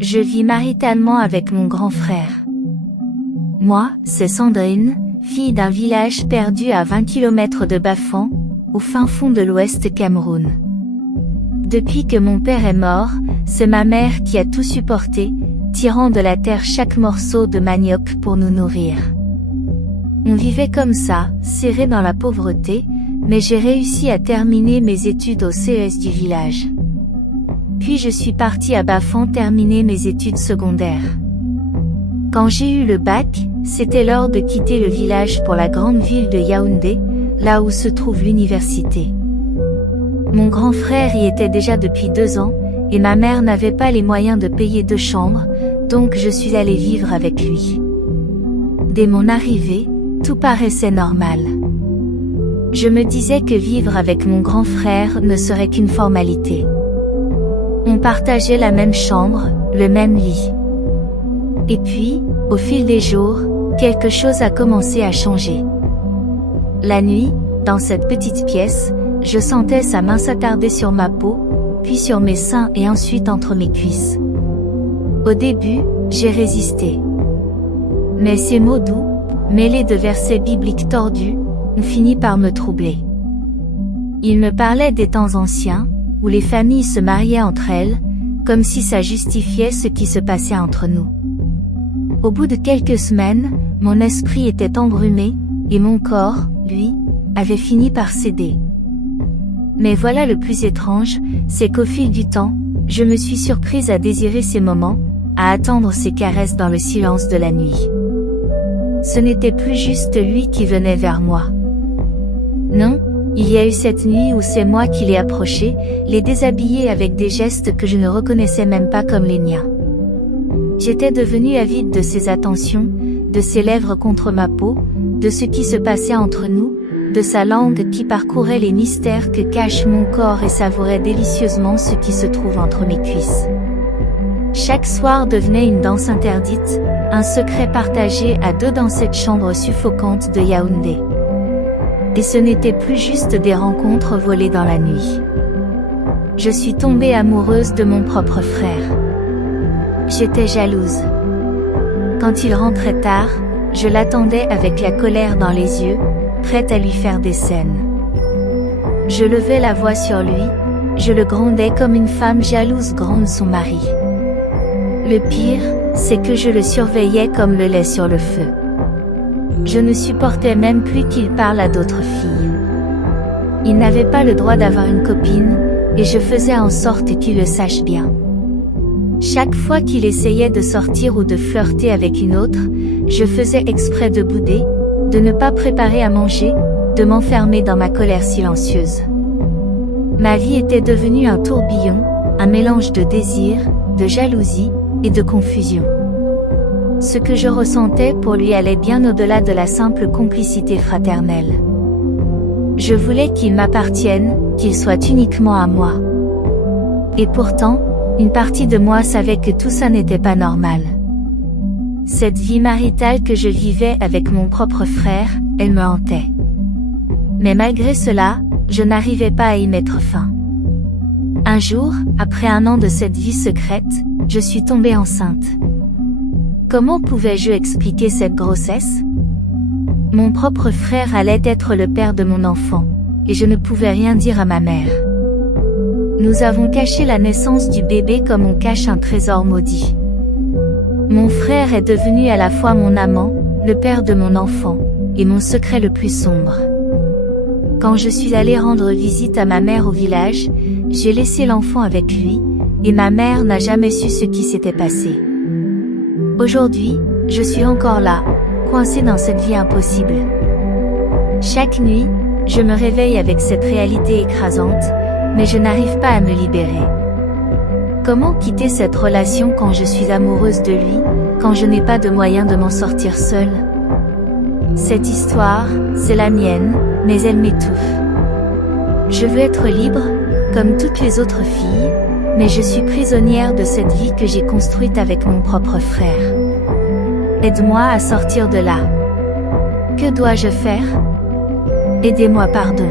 Je vis maritalement avec mon grand frère. Moi, c'est Sandrine, fille d'un village perdu à 20 km de Bafan, au fin fond de l'ouest Cameroun. Depuis que mon père est mort, c'est ma mère qui a tout supporté, tirant de la terre chaque morceau de manioc pour nous nourrir. On vivait comme ça, serré dans la pauvreté, mais j'ai réussi à terminer mes études au CES du village. Puis je suis partie à Bafan terminer mes études secondaires. Quand j'ai eu le bac, c'était l'heure de quitter le village pour la grande ville de Yaoundé, là où se trouve l'université. Mon grand frère y était déjà depuis 2 ans, et ma mère n'avait pas les moyens de payer 2 chambres, donc je suis allée vivre avec lui. Dès mon arrivée, tout paraissait normal. Je me disais que vivre avec mon grand frère ne serait qu'une formalité. On partageait la même chambre, le même lit. Et puis, au fil des jours, quelque chose a commencé à changer. La nuit, dans cette petite pièce, je sentais sa main s'attarder sur ma peau, puis sur mes seins et ensuite entre mes cuisses. Au début, j'ai résisté. Mais ces mots doux, mêlés de versets bibliques tordus, ont fini par me troubler. Il me parlait des temps anciens, où les familles se mariaient entre elles, comme si ça justifiait ce qui se passait entre nous. Au bout de quelques semaines, mon esprit était embrumé, et mon corps, lui, avait fini par céder. Mais voilà le plus étrange, c'est qu'au fil du temps, je me suis surprise à désirer ces moments, à attendre ces caresses dans le silence de la nuit. Ce n'était plus juste lui qui venait vers moi. Non, il y a eu cette nuit où c'est moi qui l'ai approché, l'ai déshabillé avec des gestes que je ne reconnaissais même pas comme les miens. J'étais devenue avide de ses attentions, de ses lèvres contre ma peau, de ce qui se passait entre nous, de sa langue qui parcourait les mystères que cache mon corps et savourait délicieusement ce qui se trouve entre mes cuisses. Chaque soir devenait une danse interdite, un secret partagé à 2 dans cette chambre suffocante de Yaoundé. Et ce n'était plus juste des rencontres volées dans la nuit. Je suis tombée amoureuse de mon propre frère. J'étais jalouse. Quand il rentrait tard, je l'attendais avec la colère dans les yeux, prête à lui faire des scènes. Je levais la voix sur lui, je le grondais comme une femme jalouse gronde son mari. Le pire, c'est que je le surveillais comme le lait sur le feu. Je ne supportais même plus qu'il parle à d'autres filles. Il n'avait pas le droit d'avoir une copine, et je faisais en sorte qu'il le sache bien. Chaque fois qu'il essayait de sortir ou de flirter avec une autre, je faisais exprès de bouder, de ne pas préparer à manger, de m'enfermer dans ma colère silencieuse. Ma vie était devenue un tourbillon, un mélange de désir, de jalousie, et de confusion. Ce que je ressentais pour lui allait bien au-delà de la simple complicité fraternelle. Je voulais qu'il m'appartienne, qu'il soit uniquement à moi. Et pourtant, une partie de moi savait que tout ça n'était pas normal. Cette vie maritale que je vivais avec mon propre frère, elle me hantait. Mais malgré cela, je n'arrivais pas à y mettre fin. Un jour, après 1 an de cette vie secrète, je suis tombée enceinte. Comment pouvais-je expliquer cette grossesse? Mon propre frère allait être le père de mon enfant, et je ne pouvais rien dire à ma mère. Nous avons caché la naissance du bébé comme on cache un trésor maudit. Mon frère est devenu à la fois mon amant, le père de mon enfant, et mon secret le plus sombre. Quand je suis allée rendre visite à ma mère au village, j'ai laissé l'enfant avec lui, et ma mère n'a jamais su ce qui s'était passé. Aujourd'hui, je suis encore là, coincée dans cette vie impossible. Chaque nuit, je me réveille avec cette réalité écrasante, mais je n'arrive pas à me libérer. Comment quitter cette relation quand je suis amoureuse de lui, quand je n'ai pas de moyen de m'en sortir seule? Cette histoire, c'est la mienne, mais elle m'étouffe. Je veux être libre, comme toutes les autres filles, mais je suis prisonnière de cette vie que j'ai construite avec mon propre frère. Aide-moi à sortir de là. Que dois-je faire? Aidez-moi, pardon.